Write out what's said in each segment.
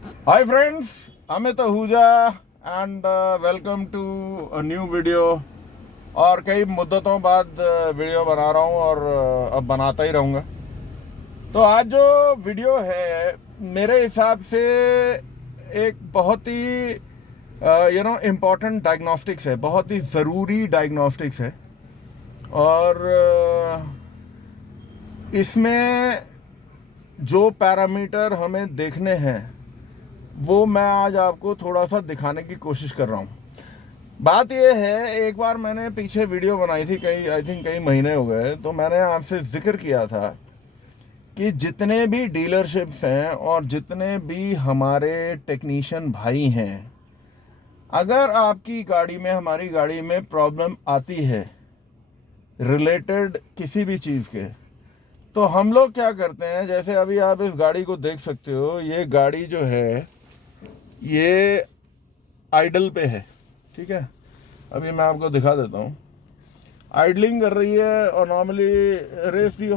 Hi friends, Amit Ahuja and welcome to a new video। और कई मुद्दतों बाद video बना रहा हूँ और अब बनाता ही रहूँगा। तो आज जो वीडियो है मेरे हिसाब से एक बहुत ही इम्पोर्टेंट डायग्नोस्टिक्स है, बहुत ही ज़रूरी डायग्नोस्टिक्स है। और इसमें जो पैरामीटर हमें देखने हैं वो मैं आज आपको थोड़ा सा दिखाने की कोशिश कर रहा हूँ। बात यह है, एक बार मैंने पीछे वीडियो बनाई थी, कई महीने हो गए, तो मैंने आपसे जिक्र किया था कि जितने भी डीलरशिप्स हैं और जितने भी हमारे टेक्नीशियन भाई हैं, अगर आपकी गाड़ी में, हमारी गाड़ी में प्रॉब्लम आती है रिलेटेड किसी भी चीज़ के, तो हम लोग क्या करते हैं, जैसे अभी आप इस गाड़ी को देख सकते हो, ये गाड़ी जो है ये आइडल पे है, ठीक है। अभी मैं आपको दिखा देता हूँ, आइडलिंग कर रही है और नॉर्मली रेस दियो,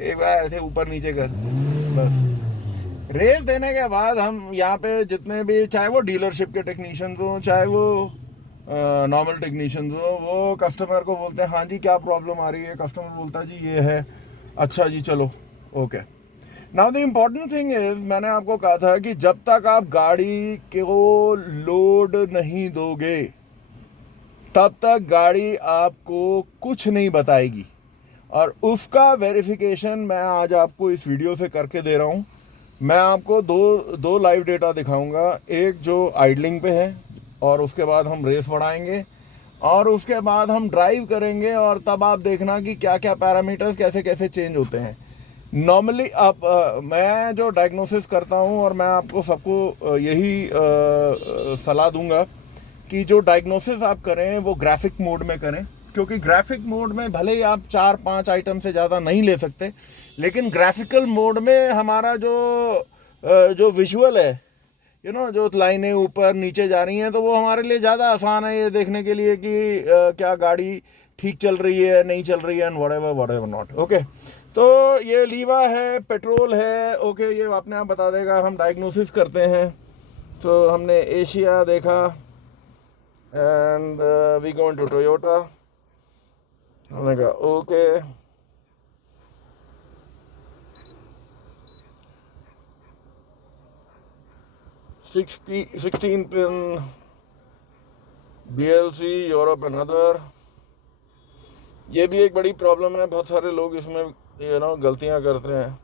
एक बार ऐसे ऊपर नीचे कर, बस रेस देने के बाद हम यहाँ पे जितने भी, चाहे वो डीलरशिप के टेक्नीशियंस हो, चाहे वो नॉर्मल टेक्नीशियंस हो, वो कस्टमर को बोलते हैं हाँ जी क्या प्रॉब्लम आ रही है, कस्टमर बोलता है जी ये है, अच्छा जी चलो okay. Now the important thing is, मैंने आपको कहा था कि जब तक आप गाड़ी को लोड नहीं दोगे तब तक गाड़ी आपको कुछ नहीं बताएगी। और उसका वेरिफिकेशन मैं आज आपको इस वीडियो से करके दे रहा हूँ। मैं आपको दो दो लाइव डेटा दिखाऊंगा, एक जो आइडलिंग पे है और उसके बाद हम रेस बढ़ाएंगे और उसके बाद हम ड्राइव करेंगे, और तब आप देखना कि क्या क्या पैरामीटर्स कैसे कैसे चेंज होते हैं। नॉर्मली आप मैं जो डायग्नोसिस करता हूँ, और मैं आपको सबको यही सलाह दूंगा कि जो डायग्नोसिस आप करें वो ग्राफिक मोड में करें, क्योंकि ग्राफिक मोड में भले ही आप 4-5 आइटम से ज़्यादा नहीं ले सकते, लेकिन ग्राफिकल मोड में हमारा जो विजुअल है, जो लाइनें ऊपर नीचे जा रही हैं, तो वो हमारे लिए ज़्यादा आसान है ये देखने के लिए कि क्या गाड़ी ठीक चल रही है, नहीं चल रही है, and what ever not. Okay, तो ये लीवा है, पेट्रोल है, ओके, ये अपने आप बता देगा। हम डायग्नोसिस करते हैं, तो हमने एशिया देखा and we going to Toyota, हमने कहा okay. 16 pin BLC Europe and other. ये भी एक बड़ी प्रॉब्लम है, बहुत सारे लोग इसमें गलतियां करते हैं।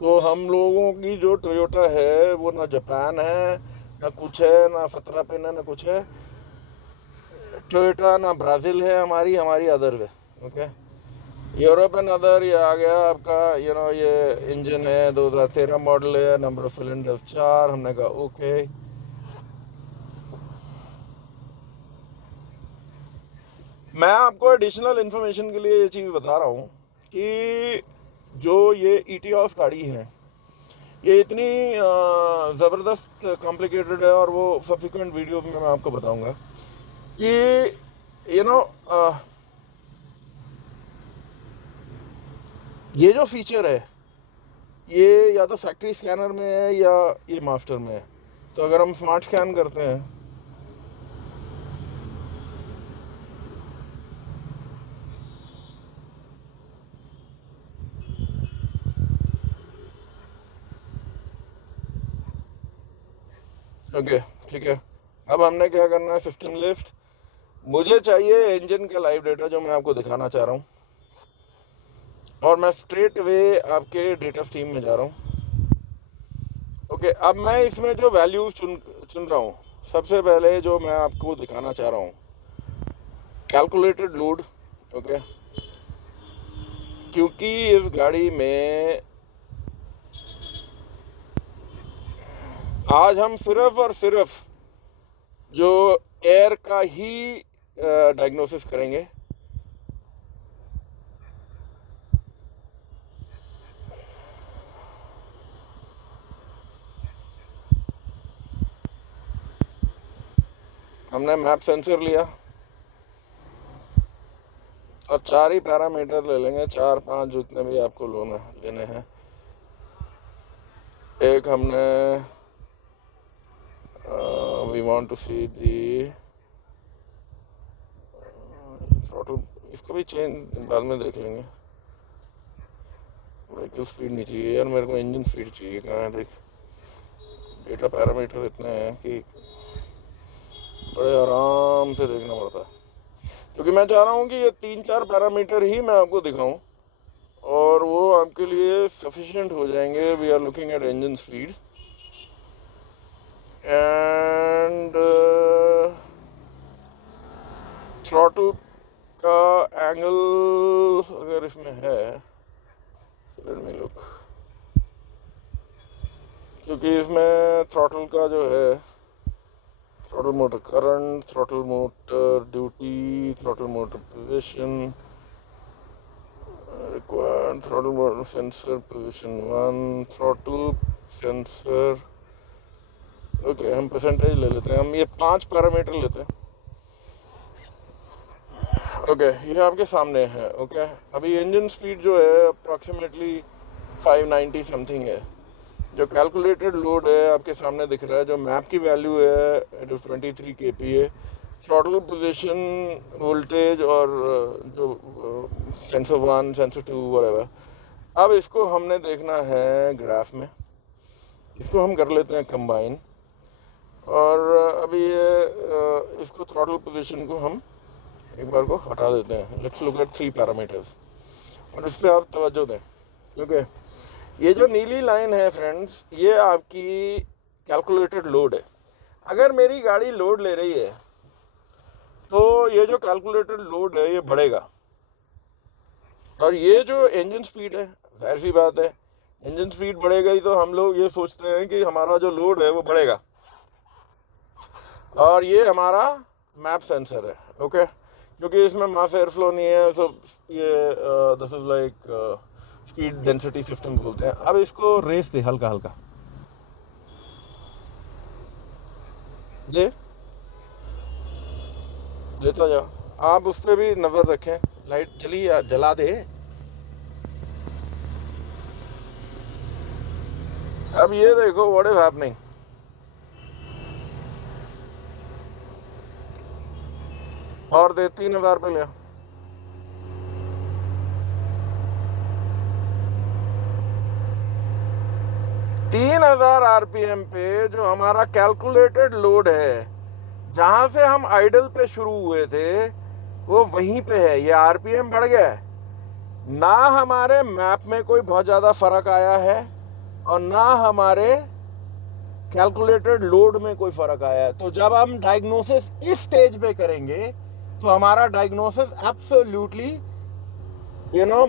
तो हम लोगों की जो टोयोटा है वो ना जापान है, ना कुछ है, ना 17 पिन है, ना कुछ है। टोयोटा ना ब्राज़ील है, हमारी हमारी अदर है। ओके, यूरोप एंड अदर ये आ गया आपका। ये इंजन है, 2013 मॉडल है, नंबर ऑफ सिलेंडर 4। हमने कहा ओके। मैं आपको एडिशनल इन्फॉर्मेशन के लिए ये चीज़ बता रहा हूँ कि जो ये ईटियोस गाड़ी है ये इतनी ज़बरदस्त कॉम्प्लिकेटेड है, और वो सब्सिक्वेंट वीडियो में मैं आपको बताऊंगा कि ये जो फीचर है ये या तो फैक्ट्री स्कैनर में है या ये मास्टर में है। तो अगर हम स्मार्ट स्कैन करते हैं, ओके ठीक है, अब हमने क्या करना है, सिस्टम लिफ्ट। मुझे चाहिए इंजन का लाइव डेटा जो मैं आपको दिखाना चाह रहा हूँ, और मैं स्ट्रेट वे आपके डेटा स्ट्रीम में जा रहा हूँ। ओके, अब मैं इसमें जो वैल्यूज चुन चुन रहा हूँ, सबसे पहले जो मैं आपको दिखाना चाह रहा हूँ, कैलकुलेटेड लोड। ओके, क्योंकि इस गाड़ी में आज हम सिर्फ और सिर्फ जो एयर का ही डायग्नोसिस करेंगे। हमने मैप सेंसर लिया, और 4 ही पैरामीटर ले लेंगे, 4-5 जितने भी आपको लेने हैं। एक हमने we want to see the throttle, इसको भी चेंज बाद में देख लेंगे। व्हीकल स्पीड नहीं चाहिए यार मेरे को, इंजन स्पीड चाहिए। कहाँ है देख, डेटा पैरामीटर इतने हैं कि बड़े आराम से देखना पड़ता है, क्योंकि मैं चाह रहा हूँ कि ये 3-4 पैरामीटर ही मैं आपको दिखाऊं और वो आपके लिए सफिशिएंट हो जाएंगे। We are looking at engine speed and throttle का एंगल अगर इसमें है, लेट मी लुक, क्योंकि इसमें थ्रॉटल का जो है throttle motor current, throttle motor duty, throttle motor position, required throttle motor sensor position 1, throttle sensor, okay हम परसेंटेज ले लेते हैं, हम ये 5 पैरामीटर लेते हैं। ओके ये आपके सामने है। ओके अभी इंजन स्पीड जो है अप्रॉक्सीमेटली 590 समथिंग है। जो कैलकुलेटेड लोड है आपके सामने दिख रहा है, जो मैप की वैल्यू है it is 23 kPa। Throttle position, voltage और जो सेंसर 1, सेंसर 2 व्हाटएवर। अब इसको हमने देखना है ग्राफ में, इसको हम कर लेते हैं कंबाइन। और अभी ये इसको थ्रॉटल पोजीशन को हम एक बार को हटा देते हैं। लेट्स लुक एट 3 पैरामीटर्स और इस पर आप तवज्जो दें, क्योंकि ये जो नीली लाइन है फ्रेंड्स, ये आपकी कैलकुलेटेड लोड है। अगर मेरी गाड़ी लोड ले रही है तो ये जो कैलकुलेटेड लोड है ये बढ़ेगा, और ये जो इंजन स्पीड है, जाहिर सी बात है इंजन स्पीड बढ़ेगा ही तो हम लोग ये सोचते हैं कि हमारा जो लोड है वो बढ़ेगा। और ये हमारा मैप सेंसर है। ओके क्योंकि इसमें मास एयर फ्लो नहीं है, सो ये this is like speed density system बोलते हैं। अब इसको रेस दे हल्का हल्का दे, देता जाओ। आप उस पर भी नज़र रखें, लाइट चली या जला दे। अब ये देखो व्हाट इज हैपनिंग, और दे 3000 पे लिया। RPM पे जो हमारा कैलकुलेटेड लोड है, जहां से हम आइडल पे शुरू हुए थे वो वहीं पे है। ये आरपीएम बढ़ गया है, ना हमारे मैप में कोई बहुत ज़्यादा फर्क आया है और ना हमारे कैलकुलेटेड लोड में कोई फर्क आया है। तो जब हम डायग्नोसिस इस स्टेज पे करेंगे तो हमारा डायग्नोसिस एब्सोल्युटली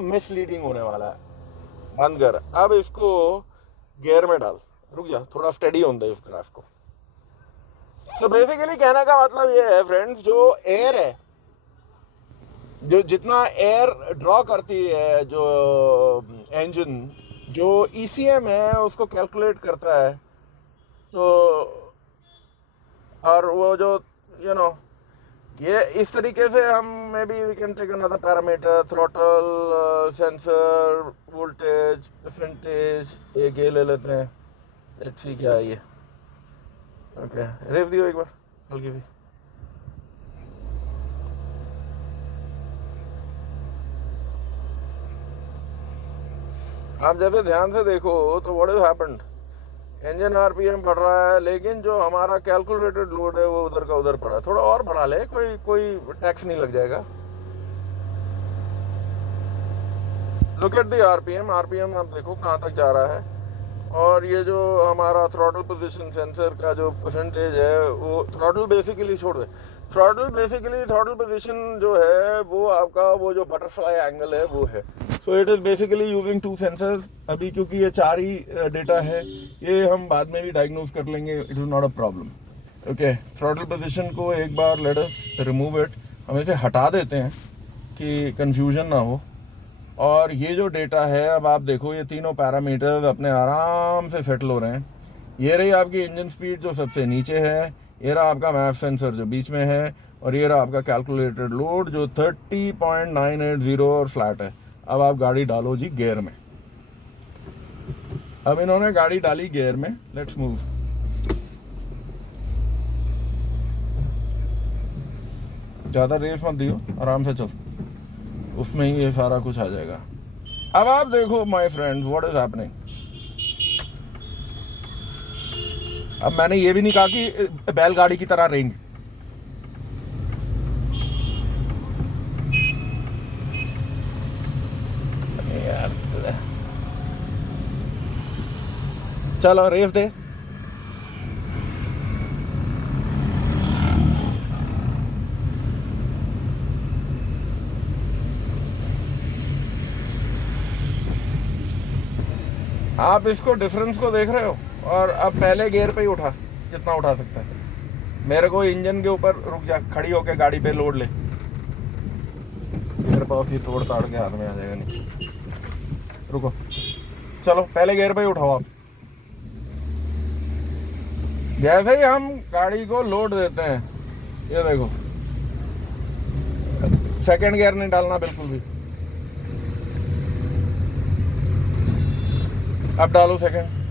मिसलीडिंग होने वाला है। बंद कर, अब इसको गियर में डाल, रुक जा थोड़ा स्टडी होने दे इस ग्राफ को। तो बेसिकली कहने का मतलब ये है फ्रेंड्स, जो एयर है, जो जितना एयर ड्रॉ करती है जो इंजन, जो ईसीएम है उसको कैलकुलेट करता है। तो और वो जो ये इस तरीके से हम maybe we can take another parameter, throttle sensor, voltage, percentage, एक ये ले लेते हैं। लेट्स सी क्या है ये। ओके रेव दियो एक बार हल्की भी। आप जब ध्यान से देखो तो what is happened, engine RPM बढ़ रहा है लेकिन जो हमारा कैलकुलेटेड लोड है वो उधर का उधर पड़ा है। थोड़ा और बढ़ा ले, कोई टैक्स नहीं लग जाएगा। लुक एट द आरपीएम आप देखो कहाँ तक जा रहा है। और ये जो हमारा थ्रॉटल पोजीशन सेंसर का जो परसेंटेज है, वो थ्रॉटल बेसिकली छोड़ दे, थ्रॉटल पोजीशन जो है वो आपका वो जो बटरफ्लाई एंगल है वो है। So it is basically using 2 sensors. अभी क्योंकि ये 4 ही डेटा है, ये हम बाद में भी डायग्नोज कर लेंगे, it is not a problem. Okay throttle position को एक बार लेट अस रिमूव इट, हम इसे हटा देते हैं कि कंफ्यूजन ना हो। और ये जो डेटा है, अब आप देखो ये तीनों पैरामीटर्स अपने आराम से सेटल हो रहे हैं। ये रही आपकी इंजन स्पीड जो सबसे नीचे है, ये रहा आपका मैप सेंसर जो बीच में है, और ये रहा आपका कैलकुलेटेड लोड जो 30.980 और फ्लैट है। अब आप गाड़ी डालो जी गियर में। अब इन्होंने गाड़ी डाली गियर में, लेट्स मूव। ज़्यादा रेस मत दियो, आराम से चल, उसमें ही ये सारा कुछ आ जाएगा। अब आप देखो my friends what is happening. अब मैंने ये भी नहीं कहा कि बैलगाड़ी की तरह रेंज, चलो रेस दे। आप इसको डिफरेंस को देख रहे हो, और अब पहले गियर पे ही उठा जितना उठा सकता है। मेरे को इंजन के ऊपर रुक जा, खड़ी होके गाड़ी पे लोड ले, मेरे पास ही तोड़ ताड़ के हाथ में आ जाएगा। नहीं रुको, चलो पहले गियर पे ही उठाओ आप। जैसे ही हम गाड़ी को लोड देते हैं, ये देखो सेकंड गियर नहीं डालना बिल्कुल भी। अब डालो सेकंड।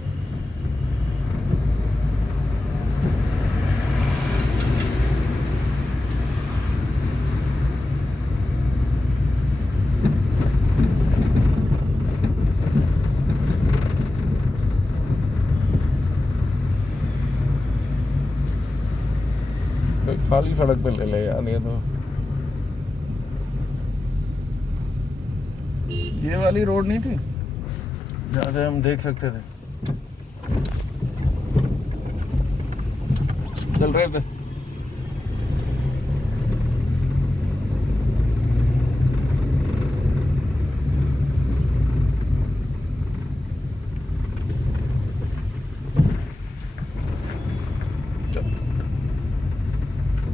खाली सड़क पे ले ले यार, ये वाली रोड नहीं थी जहाँ से हम देख सकते थे। चल रहे थे।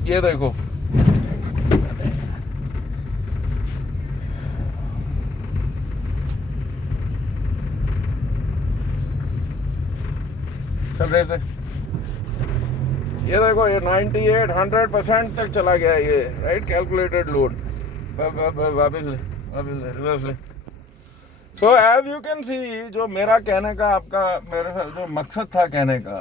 ये देखो चल रहे थे। ये देखो ये 98-100% तक चला गया ये, राइट कैलकुलेटेड लोड। वापस ले, रिवर्स ले। तो एज यू कैन सी, जो मेरा कहने का, आपका मेरे जो मकसद था कहने का,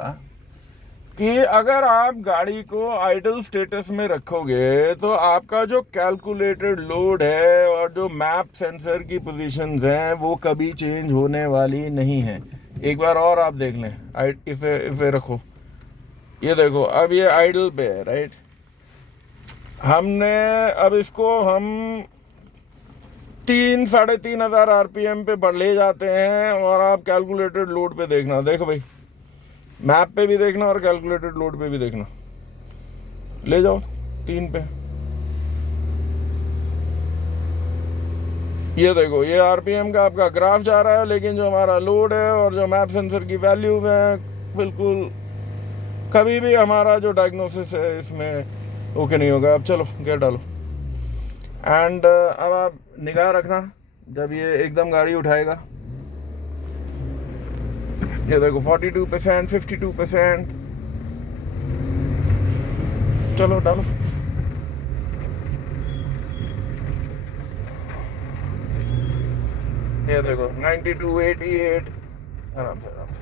कि अगर आप गाड़ी को आइडल स्टेटस में रखोगे तो आपका जो कैलकुलेटेड लोड है और जो मैप सेंसर की पोजीशंस हैं वो कभी चेंज होने वाली नहीं है। एक बार और आप देख लें, इफे रखो, ये देखो अब ये आइडल पे है, राइट। हमने अब इसको हम 3-3,500 RPM पे ले जाते हैं, और आप कैलकुलेटेड लोड पे देखना, देखो भाई मैप पे भी देखना और कैलकुलेटेड लोड पे भी देखना, ले जाओ 3 पे। ये देखो ये RPM का आपका ग्राफ जा रहा है, लेकिन जो हमारा लोड है और जो मैप सेंसर की वैल्यूज हैं बिल्कुल कभी भी हमारा जो डायग्नोसिस है इसमें ओके नहीं होगा। अब चलो गियर डालो, एंड अब आप निगाह रखना जब ये एकदम गाड़ी उठाएगा। ये देखो 42%, 52%। चलो डालो। ये देखो 92, 88। आराम से आराम से।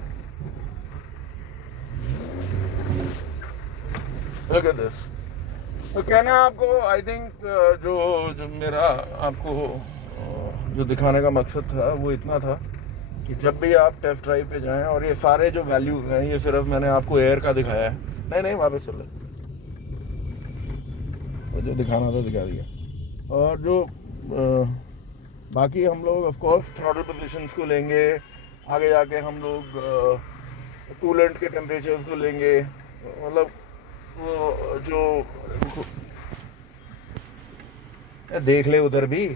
Look at this। तो कहना आपको, आई थिंक जो मेरा आपको जो दिखाने का मकसद था वो इतना था कि जब भी आप टेस्ट ड्राइव पे जाएं, और ये सारे जो वैल्यूज हैं ये सिर्फ मैंने आपको एयर का दिखाया है, नहीं वापस चल रहे, तो जो दिखाना था दिखा दिया। और जो बाकी हम लोग ऑफ कोर्स थ्रॉटल पोजीशंस को लेंगे, आगे जाके हम लोग कूलेंट के टेम्परेचर्स को लेंगे, मतलब वो जो देख ले उधर भी।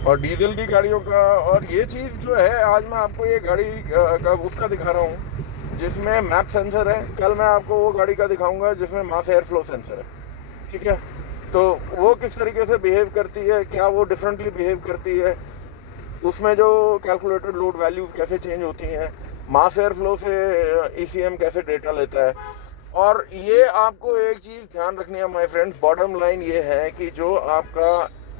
और डीजल की गाड़ियों का, और ये चीज़ जो है आज मैं आपको ये गाड़ी का उसका दिखा रहा हूँ जिसमें मैप सेंसर है। कल मैं आपको वो गाड़ी का दिखाऊंगा जिसमें मास एयर फ्लो सेंसर है, ठीक है। तो वो किस तरीके से बिहेव करती है, क्या वो डिफरेंटली बिहेव करती है, उसमें जो कैलकुलेटेड लोड वैल्यूज़ कैसे चेंज होती हैं, मास एयर फ्लो से ECM कैसे डेटा लेता है। और ये आपको एक चीज़ ध्यान रखनी है माय फ्रेंड्स, बॉटम लाइन ये है कि जो आपका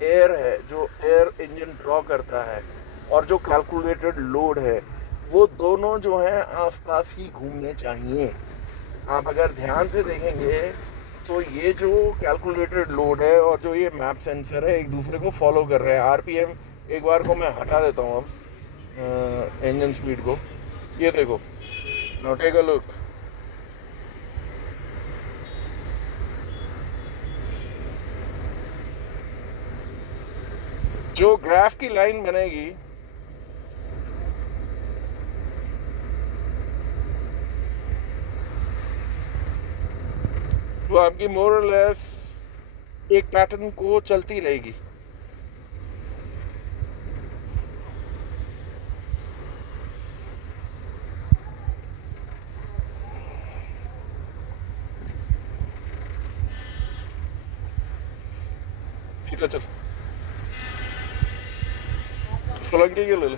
एयर है, जो एयर इंजन ड्रॉ करता है और जो कैलकुलेटेड लोड है, वो दोनों जो हैं आसपास ही घूमने चाहिए। आप अगर ध्यान से देखेंगे तो ये जो कैलकुलेटेड लोड है और जो ये मैप सेंसर है एक दूसरे को फॉलो कर रहे हैं। RPM एक बार को मैं हटा देता हूँ अब इंजन स्पीड को, ये देखो, नाउ टेक अ लुक। जो ग्राफ की लाइन बनेगी वो आपकी मोर और लेस एक पैटर्न को चलती रहेगी। ठीक है, चल सोलंकी के ले ले।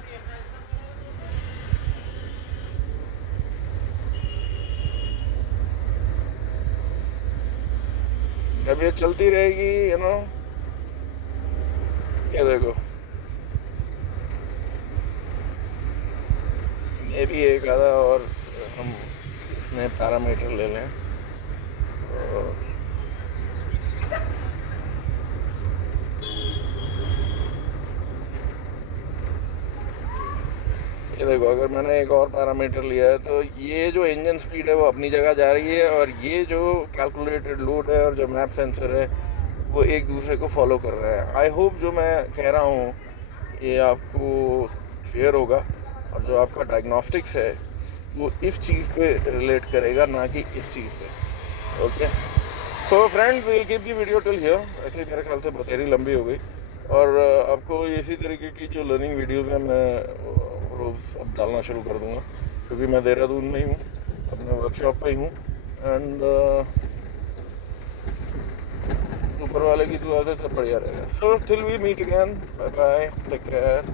अब ये चलती रहेगी, ये देखो, ये भी एक आधा और हम इसमें पैरामीटर ले लें। और ये देखो, अगर मैंने एक और पैरामीटर लिया है तो ये जो इंजन स्पीड है वो अपनी जगह जा रही है और ये जो कैलकुलेटेड लोड है और जो मैप सेंसर है वो एक दूसरे को फॉलो कर रहा है। आई होप जो मैं कह रहा हूँ ये आपको क्लियर होगा और जो आपका डायग्नोस्टिक्स है वो इस चीज़ पे रिलेट करेगा, ना कि इस चीज़ पे। Okay, so friends, will keep the video till here. ऐसे मेरे ख्याल से बतेरी लंबी हो गई और आपको इसी तरीके की जो लर्निंग वीडियोज़ हैं मैं रोज़ अब डालना शुरू कर दूंगा, क्योंकि मैं देहरादून में ही हूँ, अपने वर्कशॉप पे ही हूँ। एंड ऊपर वाले की दुआ से सब बढ़िया रहेगा। So till we meet again, bye bye, take care.